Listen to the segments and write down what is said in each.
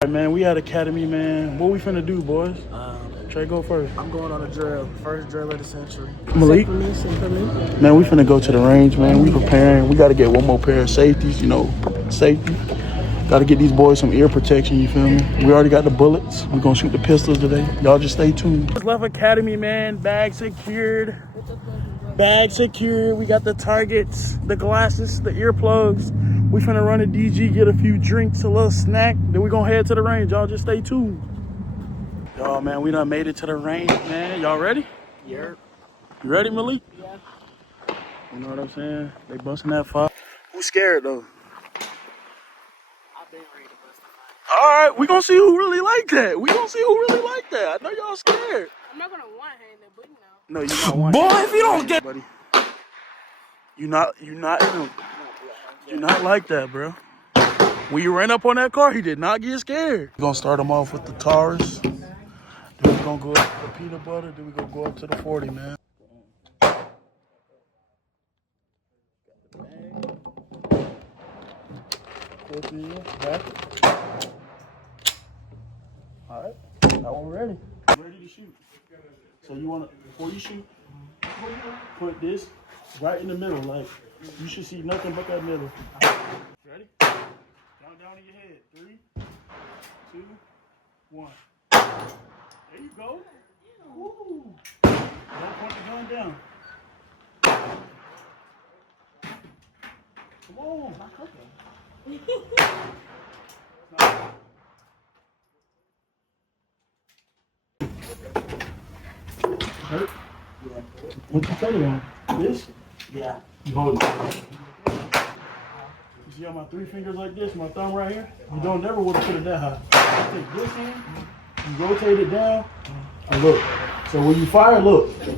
All right, man, we at Academy, man. What we finna do, boys? Trey, go first. I'm going on a drill. First drill of the century. Malik? Same for me. Man, we finna go to the range, man. We preparing. We got to get one more pair of safeties, safety. Got to get these boys some ear protection, you feel me? We already got the bullets. We're going to shoot the pistols today. Y'all just stay tuned. Just left Academy, man. Bag secured. Bag secured. We got the targets, the glasses, the earplugs. We finna run a DG, get a few drinks, a little snack. Then we gonna head to the range. Y'all just stay tuned. Y'all, man, we done made it to the range, man. Y'all ready? Yeah. You ready, Malik? Yeah. You know what I'm saying? They busting that fire. Who's scared, though? I've been ready to bust the fire. All right, we gonna see who really like that. We gonna see who really like that. I know y'all scared. I'm not gonna one-hand it, but you know. No, you're not one. Boy, if you don't get... Buddy. You're not like that, bro. When you ran up on that car, he did not get scared. We're gonna start him off with the Taurus. Then we're gonna go up to the peanut butter. Then we're gonna go up to the 40, man. Back. All right, that one ready. Ready to shoot. So you wanna, before you shoot, put this right in the middle. Like, you should see nothing but that middle. Ready? Down in your head. 3, 2, 1. There you go. Woo. Don't point the gun down. Come on. Hurt? Yeah. What you telling on? This? Yeah. You hold it. You see how my 3 fingers like this, my thumb right here? You don't never would have put it that high. You take this hand, you rotate it down, and look. So when you fire, look. There's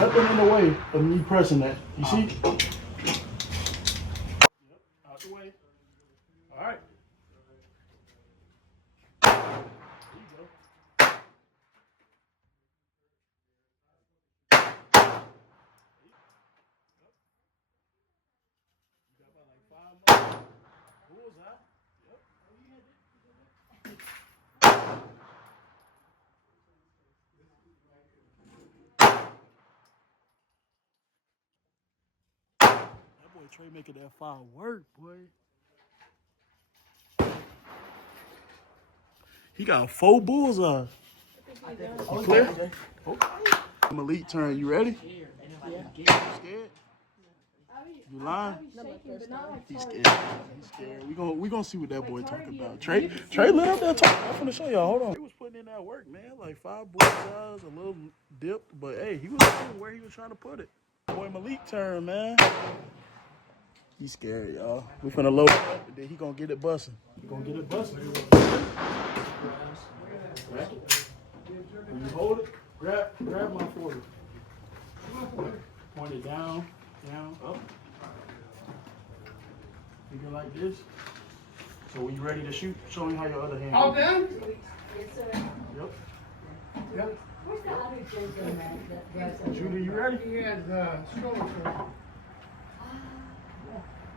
nothing in the way of me pressing that. You see? Yep, out the way. All right. There you go. You got about like 5 more. Bullseye. Yep. That boy Trey making that fire work, boy. He got 4 bullseyes. You clear? Okay. Malik turn. You ready? Yeah. You scared? You lying? He's scared. He's scared. We gonna see what that boy talking about. Trey lit up that talk. I'm finna show y'all. Hold on. He was putting in that work, man. Like 5 bullseyes, a little dipped, but hey, he was knowing where he was trying to put it. Boy Malik turn, man. He's scared, y'all. We finna load it up, and then he gonna get it busting. He gonna get it busting. When you hold it, grab my 40. Point it down, up. Figure like this. So when you ready to shoot, show me how your other hand. All done? Yep. Where's the other gentleman that Judy, you ready? He has stroller.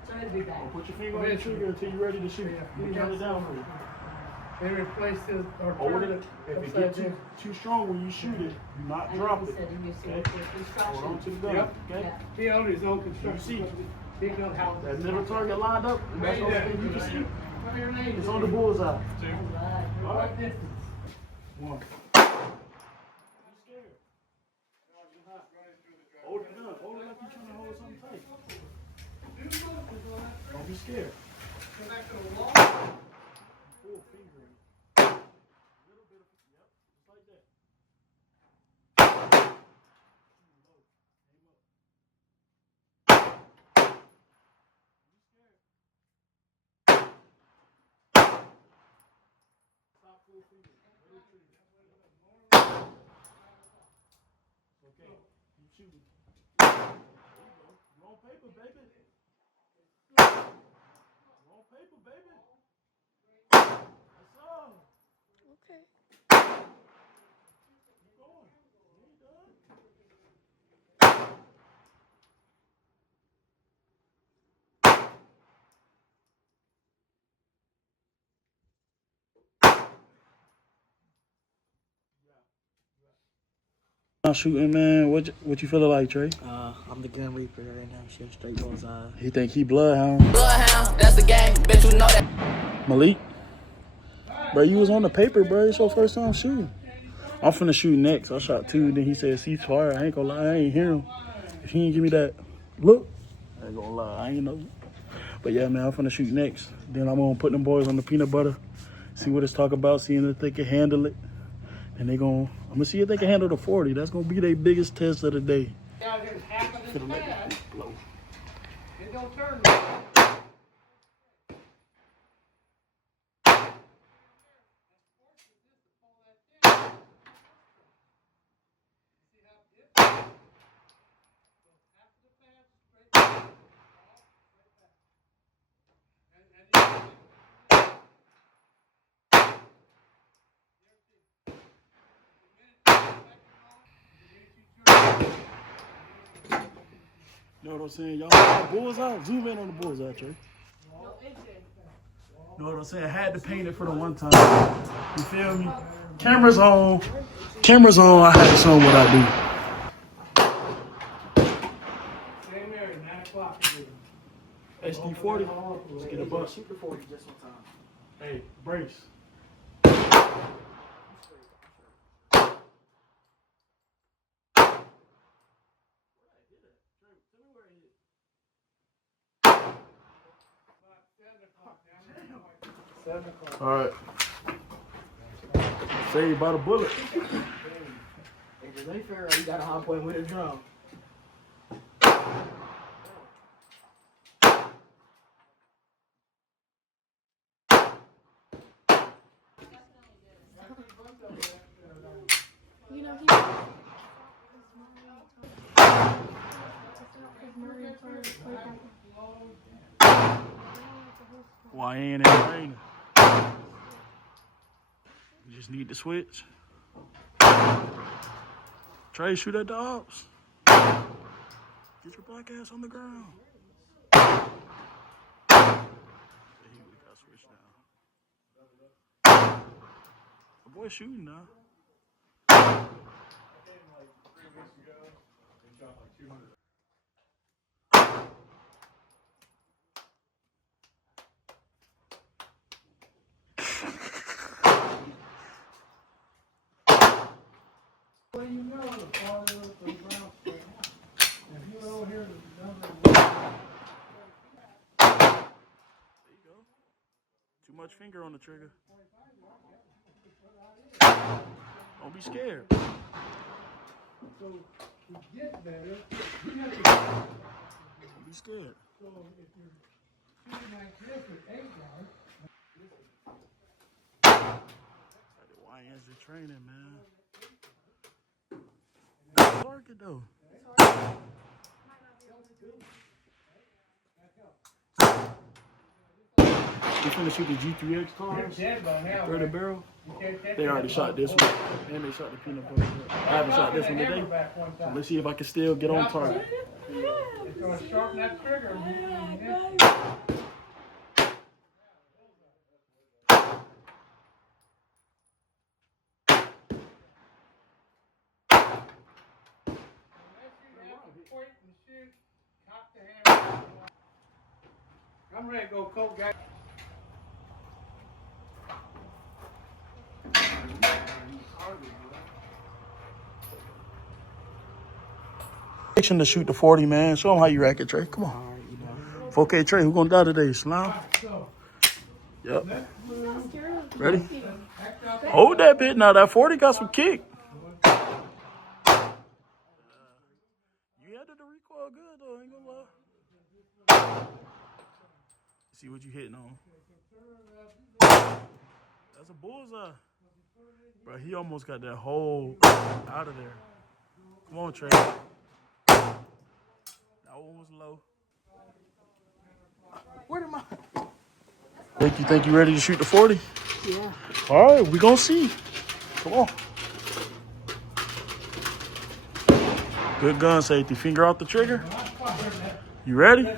Sorry to be back. Put your finger on the trigger until you're ready to shoot. You count it down for you. They replaced his Hold it. If it gets too strong when you shoot it, do not drop it. Okay? Hold on to the gun. Yep. Okay? He owned his own You construction. see He knows how. that middle target lined up? That's the only thing you can see. What's your name? It's on the bullseye. All right, distance. 1. Hold it up. Hold it like you're trying to hold something tight. Don't be scared. Go back to the wall. Full finger. A little bit of, yep, just like that. Stop full finger. Okay, keep shooting. There you go. You're on paper, baby. You're on paper, baby. That's all. Okay. Keep going. You ain't done. Shooting, man. What you feeling like, Trey? I'm the Grim Reaper right now. Shit, straight bullseye. He think he bloodhound. Bloodhound, that's the game. Bet you know that. Malik, bro, you was on the paper, bro. It's your first time shooting. I'm finna shoot next. I shot 2. Then he said, "See, fire." I ain't gonna lie, I ain't hear him. If he ain't give me that look, I ain't gonna lie, I ain't know. But yeah, man, I'm finna shoot next. Then I'm gonna put them boys on the peanut butter. See what it's talk about. Seeing if they can handle it. And I'm gonna see if they can handle the 40. That's gonna be their biggest test of the day. Out here half of this pad. Blow. It don't turn. You know what I'm saying? Y'all got the bullseye? Zoom in on the bullseye, Trey. You know what I'm saying? I had to paint it for the one time. You feel me? Cameras on. Cameras on. I had to show them what I do. Same area, 9 o'clock. SD40. Let's get a bus. Shoot the 40 just one time. Hey, brace. All right. Saved by the bullet. Hey, just ain't fair. You got a hot point with a drum. You know, Why ain't it raining? You just need to switch. Trey, shoot at the ops. Get your black ass on the ground. Yeah, he would've got switched now. The boy shooting now. well, you know the part of the ground square. If you don't hear the number, There you go. Too much finger on the trigger. Don't be scared. so to get better, you have to. Don't be scared. So if you're shooting like this with 8 yards, The YNs are training, man. Target though. You finna shoot the G3X cars? dead by now. 30 barrel? You can't take They already shot this one. And they shot the peanut butter. I haven't shot this one today. back one time. Let's see if I can still get on target. It's going to sharpen that trigger. I'm ready to go coat guy. To shoot the 40, man. Show them how you rack it, Trey. Come on. 4K Trey, who gonna die today? Slime? Yep. Ready? Hold that bit. Now that 40 got some kick. You had the recoil good though, ain't gonna lie. See what you hitting on. That's a bullseye. Bro, he almost got that hole out of there. Come on, Trey. That one was low. Where am I? Think you ready to shoot the 40? Yeah. All right, we gonna see. Come on. Good gun safety. Finger off the trigger. You ready?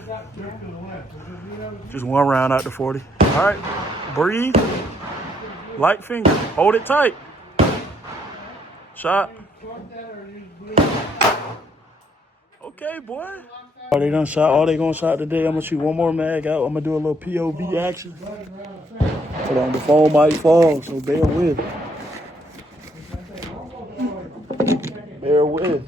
Just one round out the 40. All right. Breathe. Light finger. Hold it tight. Shot. Okay, boy. Are they done shot? All they gonna shot today? I'm gonna shoot one more mag out. I'm gonna do a little POV action. Hold on, the phone might fall, so bear with. Bear with.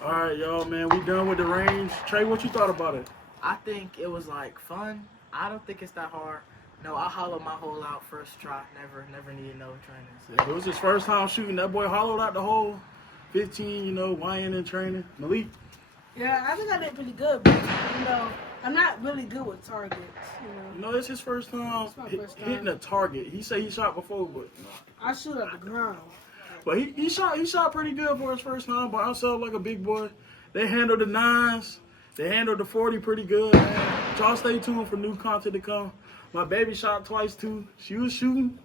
All right, y'all, man, we done with the range. Trey, what you thought about it? I think it was like fun. I don't think it's that hard. No, I hollowed my hole out first try. Never needed no training. So. Yeah, it was his first time shooting. That boy hollowed out the hole. 15, you know, YN in training. Malik. Yeah, I think I did pretty good, but I'm not really good with targets. You know, it's his first time, It's my first time. hitting a target. He said he shot before, but I shoot at the ground. But he shot pretty good for his first time, but himself like a big boy. They handled the 9s. They handled the 40 pretty good, man. Y'all stay tuned for new content to come. My baby shot twice too. She was shooting.